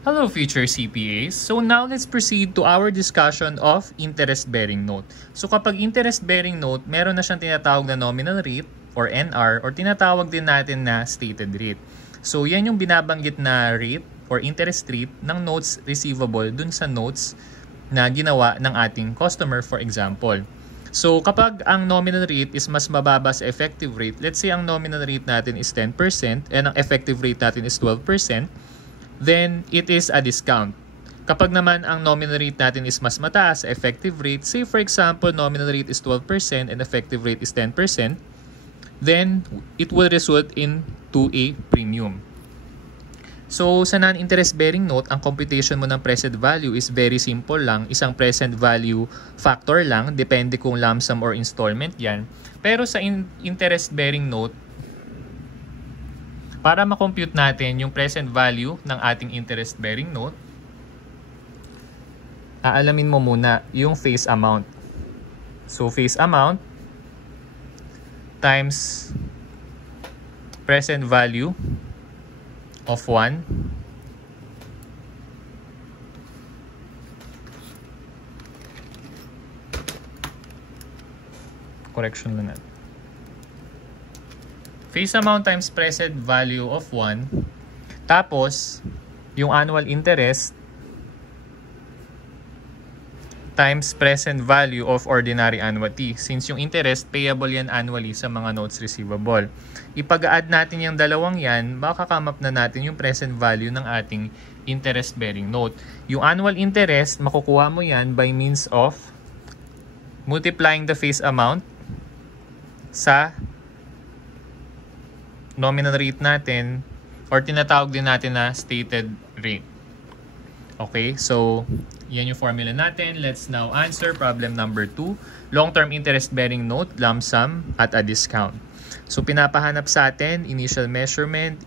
Hello future CPAs. So now let's proceed to our discussion of interest-bearing note. So kapag interest-bearing note, meron na siyang tinatawag na nominal rate or NR or tinatawag din natin na stated rate. So yan yung binabanggit na rate or interest rate ng notes receivable dun sa notes na ginawa ng ating customer, for example. So kapag ang nominal rate is mas mababa sa effective rate, let's say ang nominal rate natin is 10% and ang effective rate natin is 12%, then it is a discount. Kapag naman ang nominal rate natin is mas mataas sa effective rate, say for example, nominal rate is 12% and effective rate is 10%, then it will result in to a premium. So sa non-interest bearing note, ang computation mo ng present value is very simple lang. Isang present value factor lang, depende kung lump sum or installment yan. Pero sa interest bearing note, para ma-compute natin yung present value ng ating interest-bearing note, aalamin mo muna yung face amount. So, face amount times present value of 1 correction lang natin. Face amount times present value of 1. Tapos, yung annual interest times present value of ordinary annuity. Since yung interest, payable yan annually sa mga notes receivable. Ipag-add natin yung dalawang yan, makaka-come up na natin yung present value ng ating interest-bearing note. Yung annual interest, makukuha mo yan by means of multiplying the face amount sa nominal rate natin or tinatawag din natin na stated rate. Okay, so yan yung formula natin. Let's now answer problem number 2. Long-term interest-bearing note, lump sum at a discount. So pinapahanap sa atin, initial measurement,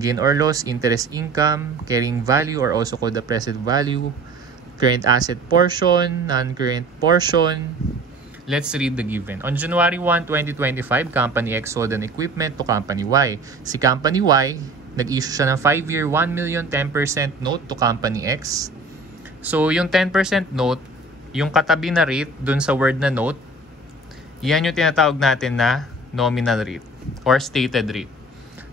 gain or loss, interest income, carrying value or also called the present value, current asset portion, non-current portion. Let's read the given. On January 1, 2025, Company X sold an equipment to Company Y. Si Company Y, nag-issue siya ng 5-year 1 million 10% note to Company X. So, yung 10% note, yung katabi na rate dun sa word na note, yan yung tinatawag natin na nominal rate or stated rate.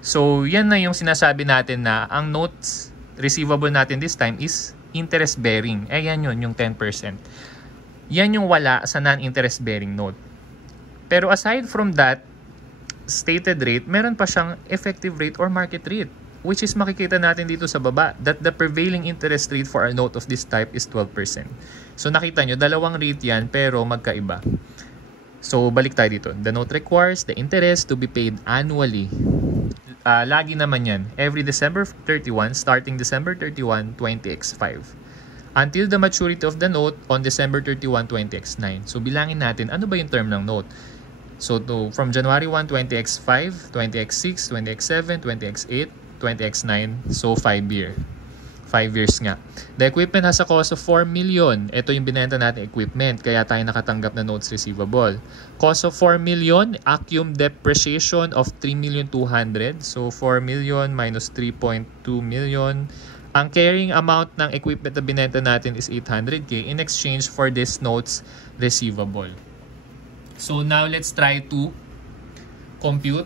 So, yan na yung sinasabi natin na ang notes receivable natin this time is interest bearing. Eh, yan yun, yung 10%. Yan yung wala sa non-interest bearing note. Pero aside from that stated rate, meron pa siyang effective rate or market rate, which is makikita natin dito sa baba that the prevailing interest rate for a note of this type is 12%. So nakita nyo, dalawang rate yan pero magkaiba. So balik tayo dito. The note requires the interest to be paid annually. Lagi naman yan. Every December 31 starting December 31, 20x5. Until the maturity of the note on December 31, 20x9. So bilangin natin, ano ba yung term ng note? So from January 1, 20x5, 20x6, 20x7, 20x8, 20x9. So 5 years nga. The equipment has a cost of 4 million. Ito yung binenta natin equipment. Kaya tayo nakatanggap na notes receivable. Cost of 4 million. Accum depreciation of 3,200,000. So 4 million minus 3.2 million. Ang carrying amount ng equipment na binenta natin is 800K in exchange for this notes receivable. So now let's try to compute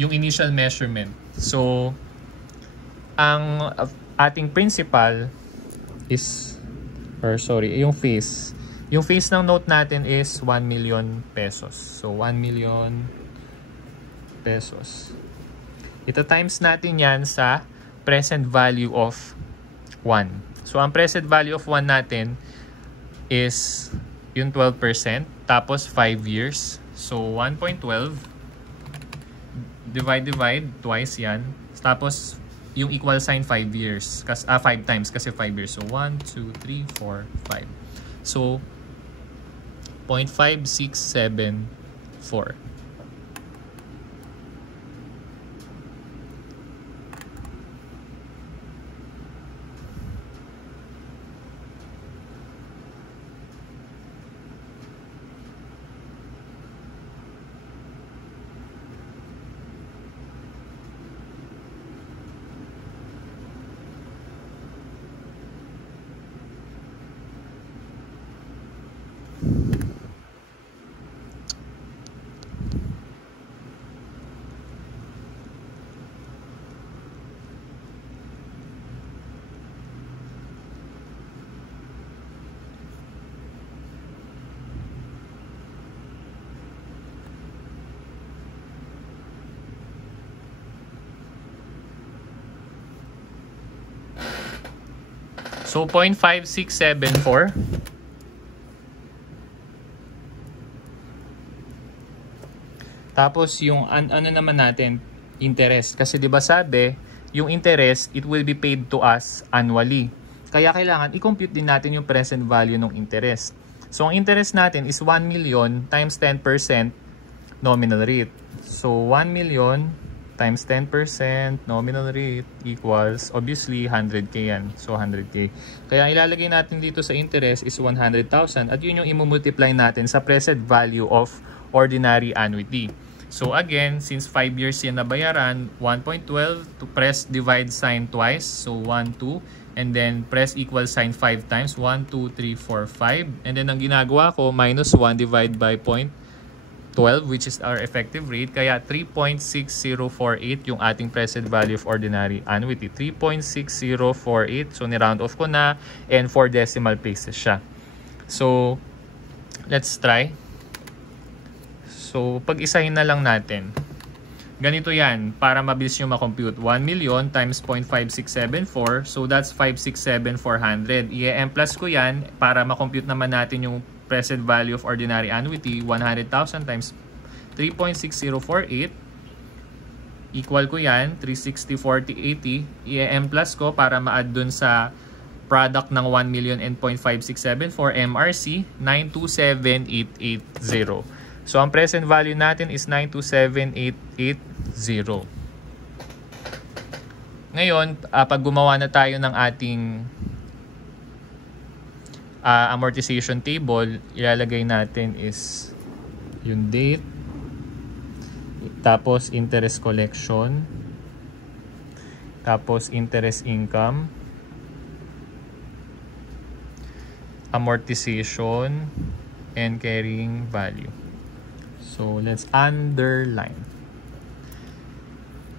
yung initial measurement. So ang ating principal is yung face. Yung face ng note natin is 1 million pesos. So 1 million pesos. Ito times natin yan sa present value of 1. So, ang present value of 1 natin is yung 12%, tapos 5 years. So, 1.12 divide twice yan. Tapos, yung equal sign 5 years. 5 times kasi 5 years. So, 1, 2, 3, 4, 5. So, 0.5674. So, 0.5674. Tapos, yung ano naman natin, interest. Kasi di ba sabi, yung interest, it will be paid to us annually. Kaya kailangan i-compute din natin yung present value ng interest. So, ang interest natin is 1 million times 10% nominal rate. So, 1 million times 10% nominal rate equals, obviously, 100K yan. So, 100K. Kaya ilalagay natin dito sa interest is 100,000 at yun yung imumultiply natin sa present value of ordinary annuity. So, again, since 5 years yan nabayaran, 1.12 to press divide sign twice. So, 1, 2. And then, press equal sign 5 times. 1, 2, 3, 4, 5. And then, ang ginagawa ko, minus 1 divided by 0.12, which is our effective rate. Kaya, 3.6048 yung ating present value of ordinary annuity. 3.6048. So, ni-round off ko na. And 4 decimal places siya. So, let's try. So, pag-isahin na lang natin. Ganito yan, para mabilis nyo makompute. 1 million times 0.5674. So, that's 567,400. I-M plus ko yan para makompute naman natin yung present value of ordinary annuity. 100,000 times 3.6048. Equal ko yan, 360,40,80. I-M plus ko para ma-add dun sa product ng 1 million and 0.5674. MRC, 927,880. So, ang present value natin is 927,880. Ngayon, pag gumawa na tayo ng ating amortization table, ilalagay natin is yung date, tapos interest collection, tapos interest income, amortization, and carrying value. So, let's underline.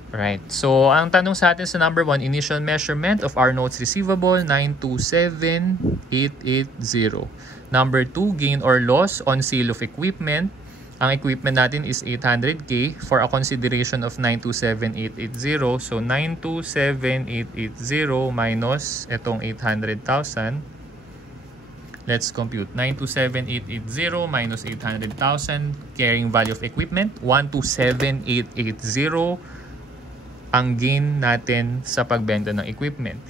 Right. So, ang tanong sa atin sa number 1, initial measurement of our notes receivable, 927,880. Number 2, gain or loss on sale of equipment. Ang equipment natin is 800K for a consideration of 927,880. So, 927,880 minus itong 800,000. Let's compute. 927,880 minus 800,000. Carrying value of equipment, 127,880 ang gain natin sa pagbenta ng equipment.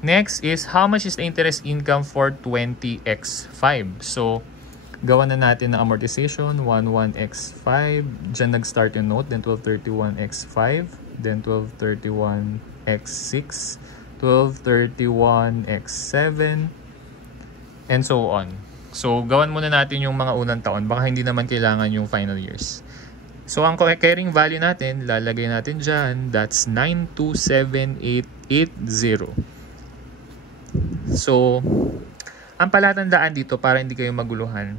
Next is, how much is the interest income for 20x5? So, gawa na natin ng amortization, 11x5. Diyan nag-start yung note, then 1231x5, then 1231x6, 1231x7, and so on. So, gawan muna natin yung mga unang taon. Baka hindi naman kailangan yung final years. So, ang carrying value natin, lalagay natin dyan. That's 927,880. So, ang palatandaan dito para hindi kayo maguluhan,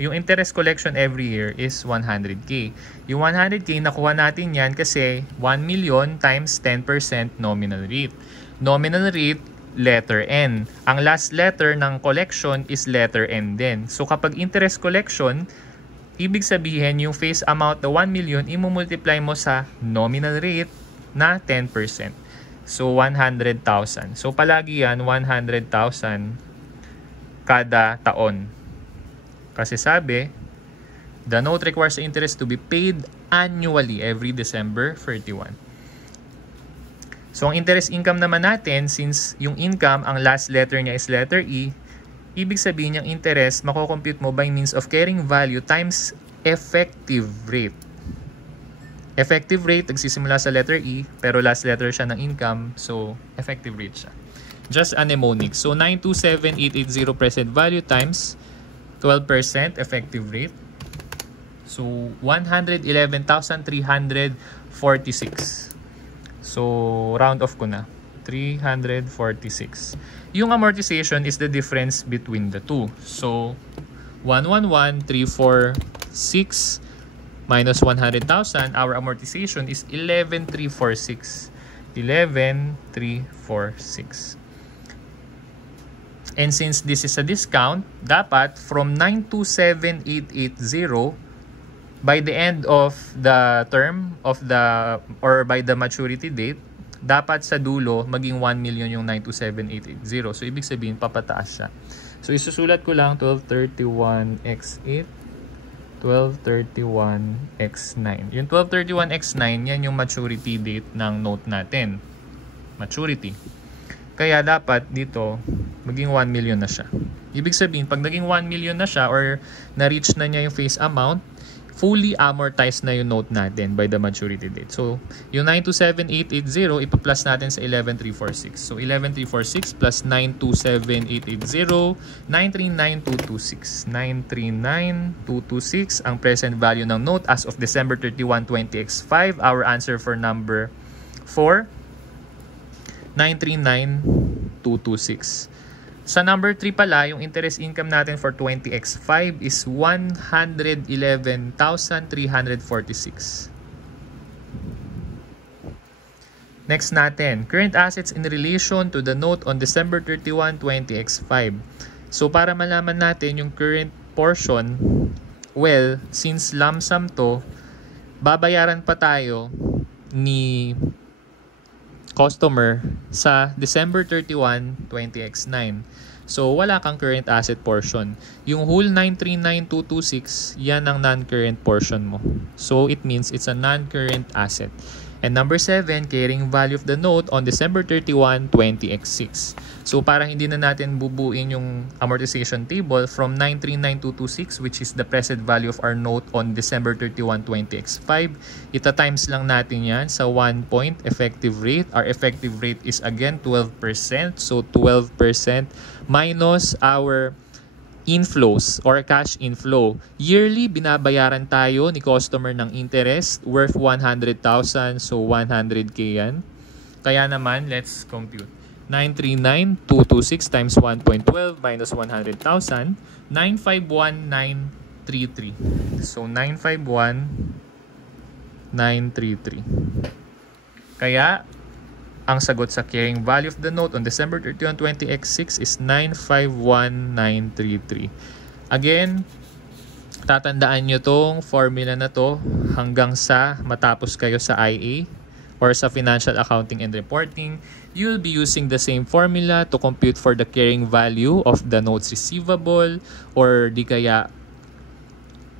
yung interest collection every year is 100K. Yung 100K, nakuha natin yan kasi 1 million times 10% nominal rate. Nominal rate, letter N. Ang last letter ng collection is letter N din. So, kapag interest collection, ibig sabihin yung face amount na 1 million, imumultiply mo sa nominal rate na 10%. So, 100,000. So, palagi yan, 100,000 kada taon. Kasi sabi, the note requires the interest to be paid annually every December 31. So, ang interest income naman natin, since yung income, ang last letter niya is letter E, ibig sabihin yung interest, makocompute mo by means of carrying value times effective rate. Effective rate, nagsisimula sa letter E, pero last letter siya ng income, so effective rate siya. Just a mnemonic. So, 927,880 present value times 12% effective rate. So, 111,346. So, round off ko na. 346. Yung amortization is the difference between the two. So, 111,346 minus 100,000. Our amortization is 11,346. 11,346. And since this is a discount, dapat from 927,880 by the end of the term of the, or by the maturity date, dapat sa dulo, maging 1 million yung 927,880. So, ibig sabihin, papataas siya. So, isusulat ko lang 1231x8, 1231x9. Yung 1231x9, yan yung maturity date ng note natin. Maturity. Kaya dapat dito, maging 1 million na siya. Ibig sabihin, pag naging 1 million na siya or na-reach na niya yung face amount, fully amortized na yung note natin by the maturity date. So, yung 927,880, ipa-plus natin sa 11,346. So, 11,346 plus 927,880, 939,226. 939,226 ang present value ng note as of December 31, 20x5. Our answer for number 4, 939,226. Sa number 3 pala, yung interest income natin for 20x5 is 111,346. Next natin, current assets in relation to the note on December 31, 20x5. So para malaman natin yung current portion, well, since lump sum to, babayaran pa tayo ni customer sa December 31, 20x9. So, wala kang current asset portion. Yung whole 939,226, yan ang non-current portion mo. So, it means it's a non-current asset. And number 7, carrying value of the note on December 31, 20x6. So, para hindi na natin bubuin yung amortization table from 939,226, which is the present value of our note on December 31, 20x5, ita-times lang natin yan sa 1 point effective rate. Our effective rate is again 12%. So, 12% minus our inflows or cash inflow. Yearly, binabayaran tayo ni customer ng interest worth 100,000. So, 100K yan. Kaya naman, let's compute. 939,226 times 1.12 minus 100,000. 951,933. So, 951,933. Kaya, ang sagot sa carrying value of the note on December 31, 20x6 is 951,933. Again, tatandaan nyo tong formula na to hanggang sa matapos kayo sa IA or sa Financial Accounting and Reporting. You'll be using the same formula to compute for the carrying value of the notes receivable or di kaya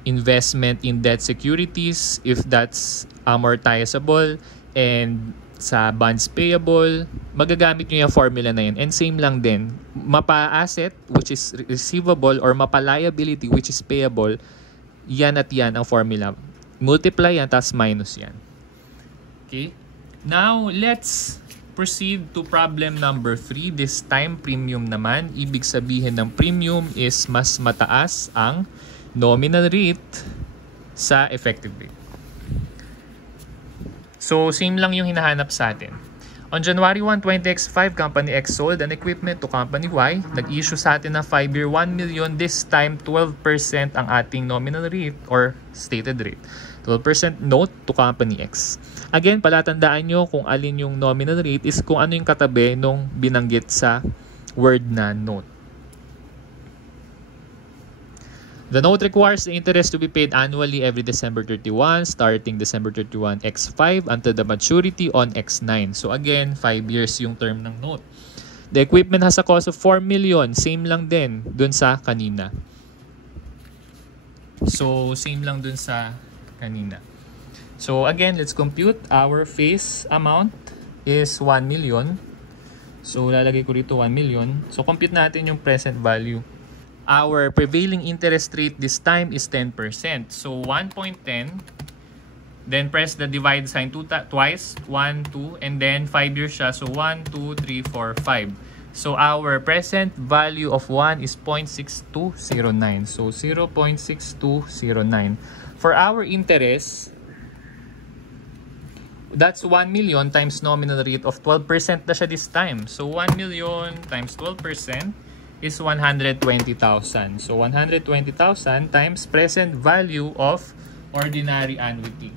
investment in debt securities if that's amortizable, and sa bonds payable, magagamit nyo yung formula na yun. And same lang din, mapa-asset which is receivable or mapa-liability which is payable, yan at yan ang formula. Multiply yan, tas minus yan. Okay? Now, let's proceed to problem number 3. This time, premium naman. Ibig sabihin ng premium is mas mataas ang nominal rate sa effective rate. So, same lang yung hinahanap sa atin. On January 1, 20x5, Company X sold an equipment to Company Y. Nag-issue sa atin ng 5-year 1 million. This time, 12% ang ating nominal rate or stated rate. 12% note to Company X. Again, palatandaan nyo kung alin yung nominal rate is kung ano yung katabi nung binanggit sa word na note. The note requires the interest to be paid annually every December 31, starting December 31 X5 until the maturity on X9. So again, 5 years yung term ng note. The equipment has a cost of 4 million. Same lang din dun sa kanina. So, same lang dun sa kanina. So again, let's compute. Our face amount is 1 million. So, lalagay ko rito 1 million. So, compute natin yung present value. Our prevailing interest rate this time is 10%. So 1.10, then press the divide sign twice, 1, 2, and then 5 years siya. So 1, 2, 3, 4, 5. So our present value of 1 is 0.6209. So 0.6209. For our interest, that's 1 million times nominal rate of 12% na siya this time. So 1 million times 12% is 120,000. So 120,000 times present value of ordinary annuity.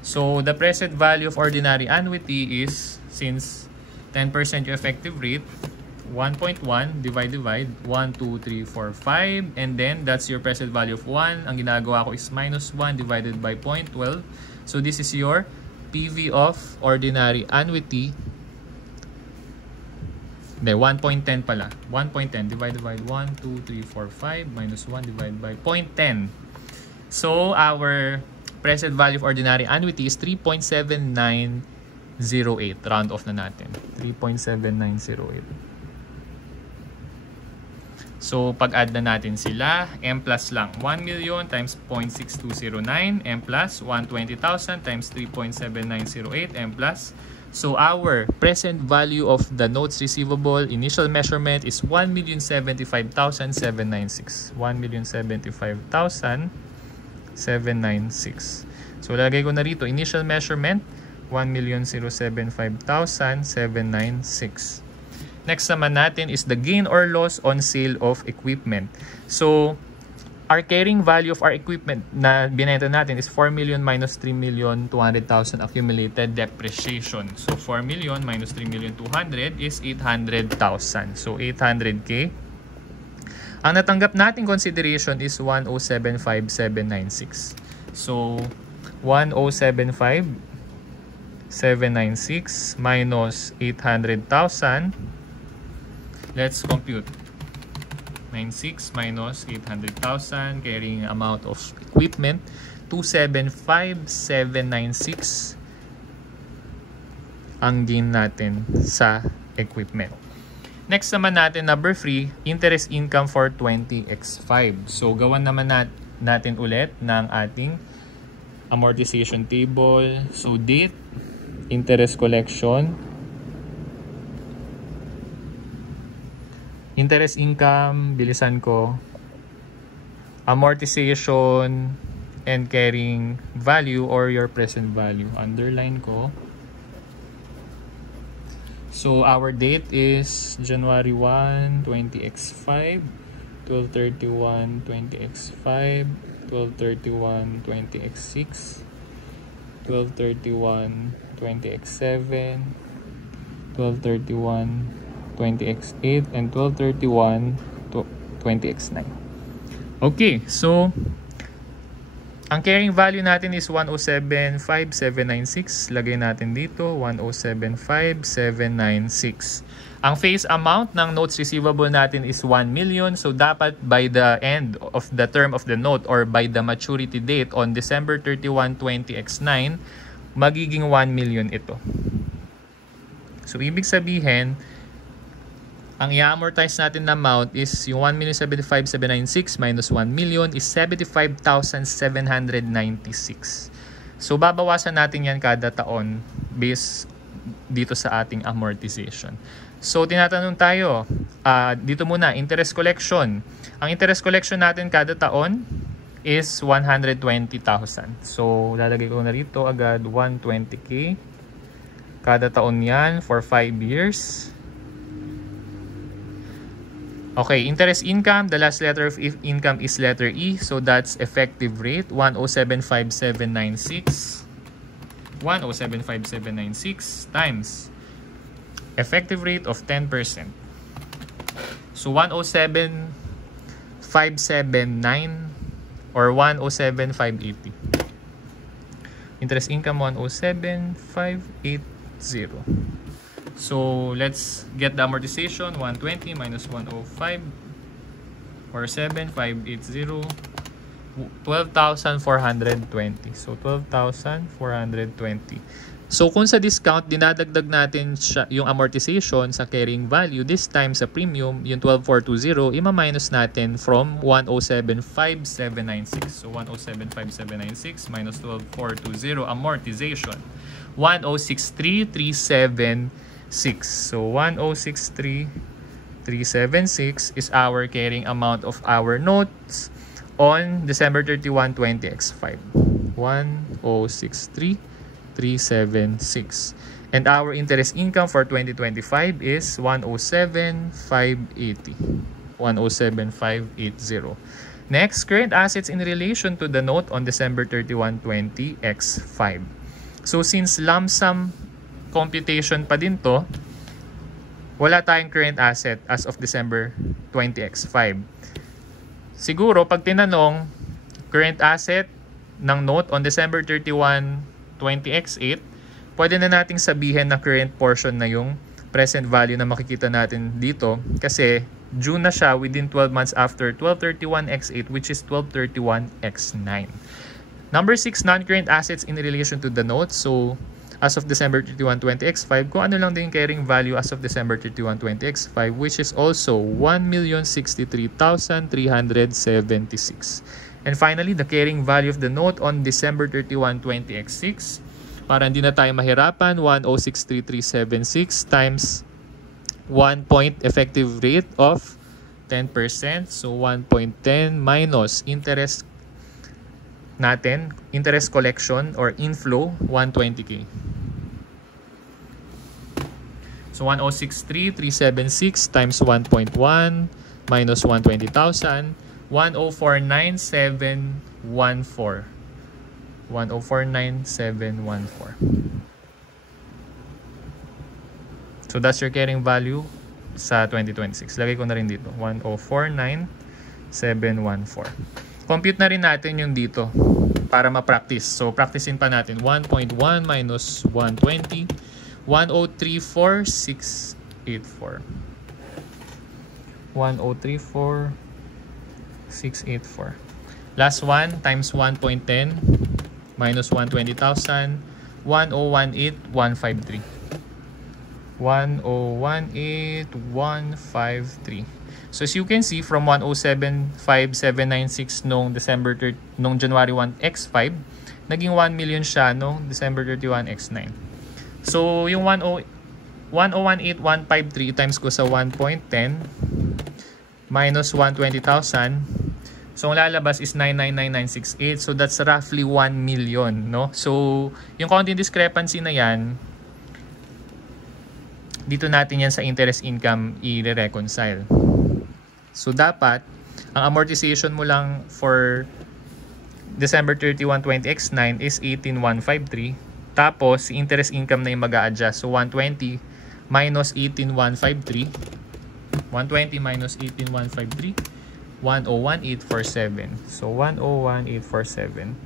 So the present value of ordinary annuity is, since 10% yung effective rate, 1.1 divide 1, 2, 3, 4, 5, and then that's your present value of 1. Ang ginagawa ko is minus 1 divided by 0.12. So this is your PV of ordinary annuity. Hindi, 1.10 pala. 1.10 divided by 1, 2, 3, 4, 5 minus 1 divided by 0.10. So our present value of ordinary annuity is 3.7908. Round off na natin. 3.7908. So pag-add na natin sila, M plus lang. 1 million times 0.6209, M plus 120,000 times 3.7908, M plus. So our present value of the notes receivable initial measurement is 1,075,796. 1,075,796. So lagay ko na rito initial measurement 1,075,796. Next naman natin is the gain or loss on sale of equipment. So our carrying value of our equipment na binenta natin is 4 million minus 3,200,000 accumulated depreciation. So 4 million minus 3,200,000 is 800,000. So 800K. Ang natanggap nating consideration is 1,075,796. So 1,075,796 minus 800,000. Let's compute. 96 minus 800,000, carrying amount of equipment 275,796 ang gain natin sa equipment. Next naman natin number 3, interest income for 20x5. So gawan naman natin ulit ng ating amortization table. So date, interest collection, interest income, bilisan ko, amortization, and carrying value or your present value. Underline ko. So our date is January 1, 20x5, 12/31, 20x5, 12/31, 20x6, 12/31, 20x7, 12/31, 20x8, and 12/31 to 20x9. Okay, so ang carrying value natin is 107,5,796. Lagay natin dito 107,5,796. Ang face amount ng notes receivable natin is 1 million. So dapat by the end of the term of the note or by the maturity date on December 31, 20x9, magiging 1 million ito. So ibig sabihin, ang i-amortize natin na amount is yung 1,075,796 minus 1 million is 75,796. So babawasan natin yan kada taon based dito sa ating amortization. So tinatanong tayo, dito muna, interest collection. Ang interest collection natin kada taon is 120,000. So lalagay ko na rito agad 120K. Kada taon yan for 5 years. Okay, interest income, the last letter of income is letter E. So that's effective rate, 107,5,796. 107,5,796 times effective rate of 10%. So 107,579 or 107,580. Interest income 107,580. So let's get the amortization. 120 minus 105 or 7,580, 12,420. So 12,420. So kung sa discount dinadagdag natin siya, yung amortization sa carrying value, this time sa premium, yung 12,420, ima-minus natin from 107,5,796. So 107,5,796 minus 12,420 amortization, 106,3,376. So 106,376 is our carrying amount of our notes on December 31, 20x5. 106,376. And our interest income for 2025 is 107,580. 107,580. Next, current assets in relation to the note on December 31, 20x5. So since lump sum computation pa din to, wala tayong current asset as of December 20x5. Siguro pag tinanong current asset ng note on December 31, 20x8, pwede na nating sabihin na current portion na yung present value na makikita natin dito kasi due na siya within 12 months after 1231x8, which is 1231x9. Number 6, non-current assets in relation to the note. So, as of December 31, 20x5, kung ano lang din yung carrying value as of December 31, 20x5, which is also 1,063,376. And finally, the carrying value of the note on December 31, 20x6, para hindi na tayo mahirapan, 1063376 times 1 point effective rate of 10%. So 1.10 minus interest natin, interest collection or inflow, 120k. So 1063376 times 1.1 minus 120,000, 1049714. 1049714. So that's your carrying value sa 2026. Lagay ko na rin dito, 1049714. Compute na rin natin yung dito para ma-practice. So practicein pa natin. 1.1 minus 120, 1034684. 1034684. Last one times 1.10 minus 120,000, 1018153. 1018153. So as you can see, from 1075796 nung January 1 x5, naging 1 million siya nung December 31 x9. So yung 1018153 times ko sa 1.10 minus 120,000. So, ang lalabas is 999968. So, that's roughly 1 million, no? So, yung counting discrepancy na yan, dito natin yan sa interest income i-reconcile. So, dapat, ang amortization mo lang for December 31, 20x9 is 18,153. Tapos, interest income na yung mag-a-adjust. So, 120 minus 18,153. 120 minus 18,153. 101,847. So, 101,847.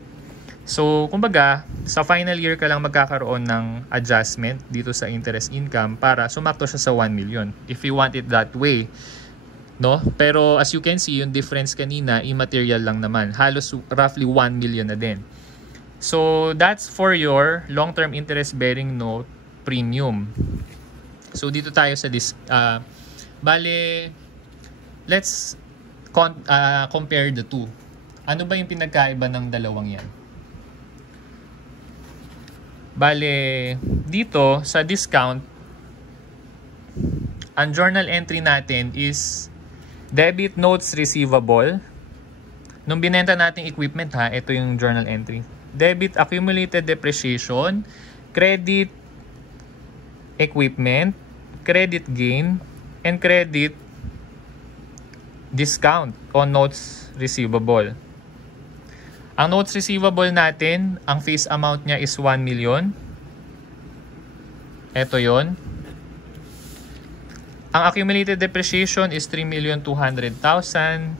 So, kumbaga, sa final year ka lang magkakaroon ng adjustment dito sa interest income para sumakto siya sa 1 million. If you want it that way, no? Pero as you can see, yung difference kanina, immaterial lang naman. Halos roughly 1 million na din. So, that's for your long-term interest-bearing note premium. So, dito tayo sa let's compare the two. Ano ba yung pinagkaiba ng dalawang yan? Bale, dito sa discount, ang journal entry natin is debit notes receivable. Nung binenta natin equipment ha, ito yung journal entry. Debit accumulated depreciation, credit equipment, credit gain, and credit discount on notes receivable. Ang notes receivable natin, ang face amount niya is 1 million. Ito yon. Ang accumulated depreciation is 3,200,000.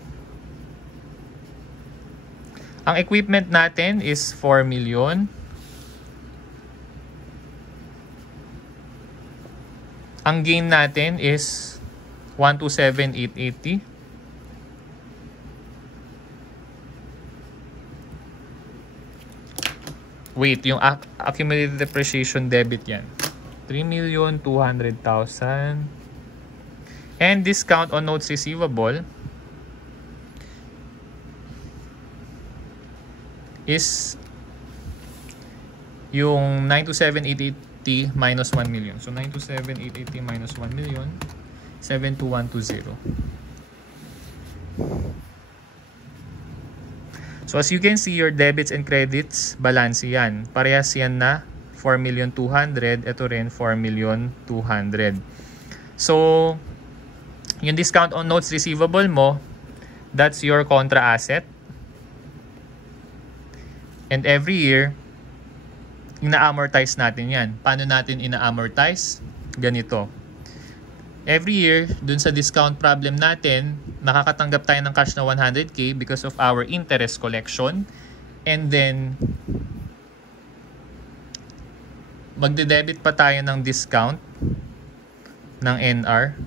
Ang equipment natin is 4 million. Ang gain natin is 127,880. Wait, yung accumulated depreciation debit yan. 3,200,000. And discount on notes receivable is yung 927,880 minus 1 million. So 927,880 minus 1 million, 72120. So as you can see, your debits and credits, balance yan. Parehas yan na 4,200,000. Ito rin 4,200,000. So, yung discount on notes receivable mo, that's your contra asset. And every year, ina-amortize natin yan. Paano natin ina-amortize? Ganito. Every year, dun sa discount problem natin, nakakatanggap tayo ng cash na 100k because of our interest collection. And then, magde-debit pa tayo ng discount ng NR.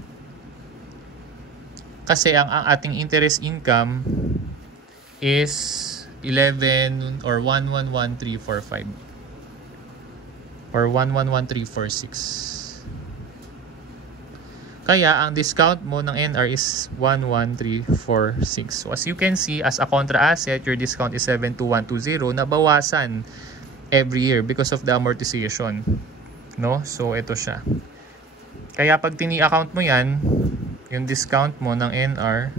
Kasi ang ating interest income is 11 or 111345 or 111346. Kaya ang discount mo ng NR is 11346. So as you can see, as a contra asset, your discount is 72120, nabawasan every year because of the amortization. No? So ito siya. Kaya pag tini-account mo yan, yung discount mo ng NR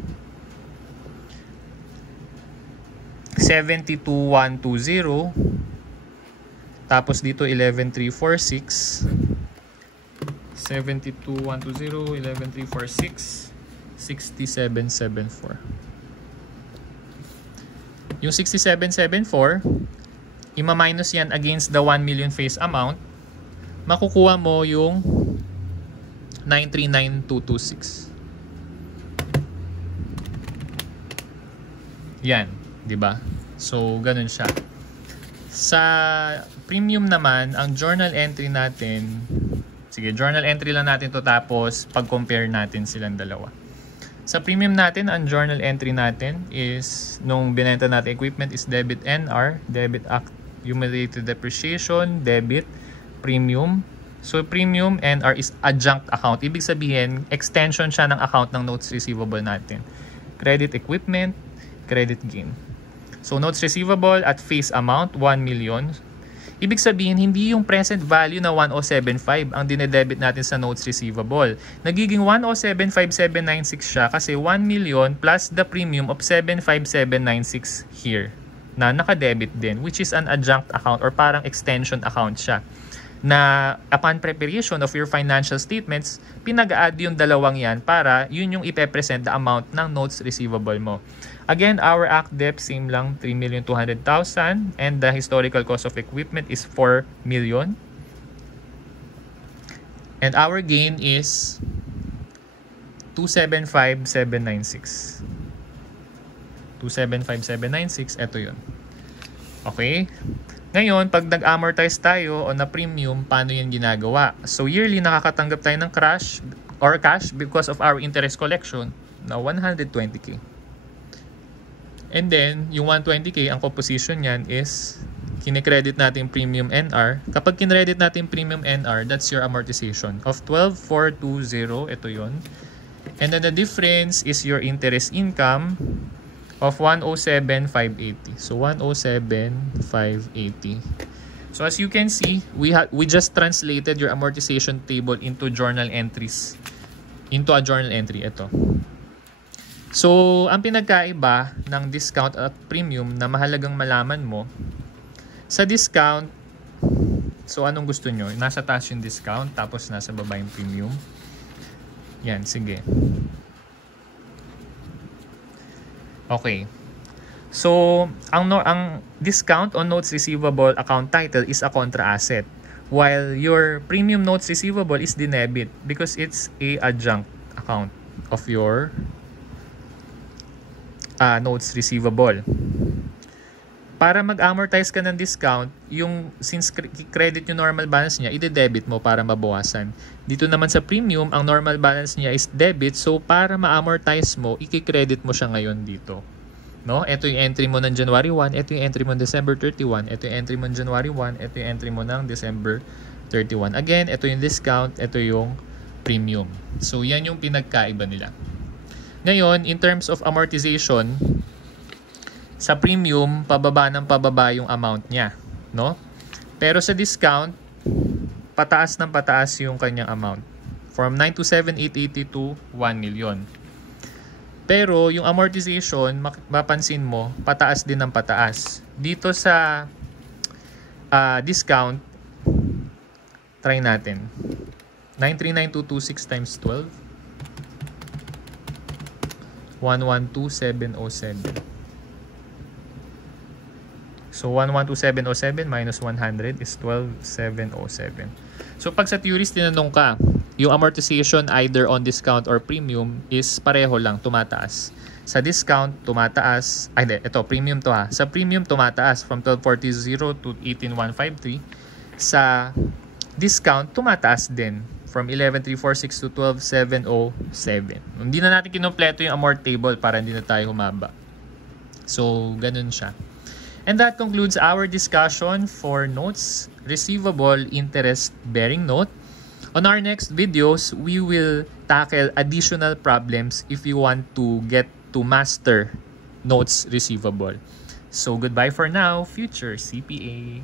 72120, tapos dito 11346, 72120, 11346, 6774. Yung 6774, ima-minus yan against the 1 million face amount, makukuha mo yung 939226. Yan, 'di ba? So ganun siya. Sa premium naman, ang journal entry natin, sige, journal entry lang natin to, tapos pag-compare natin silang dalawa. Sa premium natin, ang journal entry natin is nung binenta natin equipment is debit NR, debit accumulated depreciation, debit premium. So premium NR is adjunct account. Ibig sabihin, extension siya ng account ng notes receivable natin. Credit equipment, credit gain. So notes receivable at face amount 1 million. Ibig sabihin, hindi yung present value na 1075 ang dinedebit natin sa notes receivable. Nagiging 1075,796 siya kasi 1 million plus the premium of 75796 here na nakadebit din, which is an adjunct account or parang extension account siya, na upon preparation of your financial statements, pinag-add yung dalawang yan para yun yung ipepresent the amount ng notes receivable mo. Again, our ACDEP, same lang, 3,200,000, and the historical cost of equipment is 4 million. And our gain is 275,796. 275,796, eto yun. Okay? Ngayon, pag nag-amortize tayo o na premium, paano yan ginagawa? So, yearly nakakatanggap tayo ng cash because of our interest collection na 120k. And then, yung 120k, ang composition niyan is kine-credit natin premium NR. Kapag kin-credit natin premium NR, that's your amortization of 12,420. Ito yun. And then the difference is your interest income of 107,580. So 107,580. So as you can see, we just translated your amortization table into journal entries. Into a journal entry. Ito. So ang pinagkaiba ng discount at premium na mahalagang malaman mo, sa discount, so anong gusto nyo? Nasa taas yung discount, tapos nasa baba yung premium. Yan, sige. Okay. So, ang discount on notes receivable account title is a contra asset, while your premium notes receivable is dinebit because it's a adjunct account of your notes receivable. Para mag-amortize ka ng discount, since credit yung normal balance niya, ide-debit mo para mabawasan. Dito naman sa premium, ang normal balance niya is debit, so para ma-amortize mo, i-credit mo siya ngayon dito. No? Ito yung entry mo ng January 1, ito yung entry mo ng December 31, ito yung entry mo ng January 1, ito yung entry mo ng December 31. Again, ito yung discount, ito yung premium. So, yan yung pinagkaiba nila. Ngayon, in terms of amortization, sa premium, pababa ng pababa yung amount niya, no? Pero sa discount, pataas ng pataas yung kanyang amount. From 927,880 to 1 million. Pero yung amortization, mapansin mo, pataas din ng pataas. Dito sa discount, try natin. 939,226 times 12. 112,707. So 112,707 minus 100 is 12,707. So pag sa theories tinanong ka, yung amortization either on discount or premium is pareho lang, tumataas. Sa discount, tumataas. Ay, ito, premium to ha. Sa premium, tumataas from 12,400 to 18,153. Sa discount, tumataas din. From 11,346 to 12,707. Hindi na natin kinumpleto yung amort table para hindi na tayo humaba. So, ganun siya. And that concludes our discussion for notes receivable interest bearing note. On our next videos, we will tackle additional problems if you want to get to master notes receivable. So, goodbye for now, future CPA.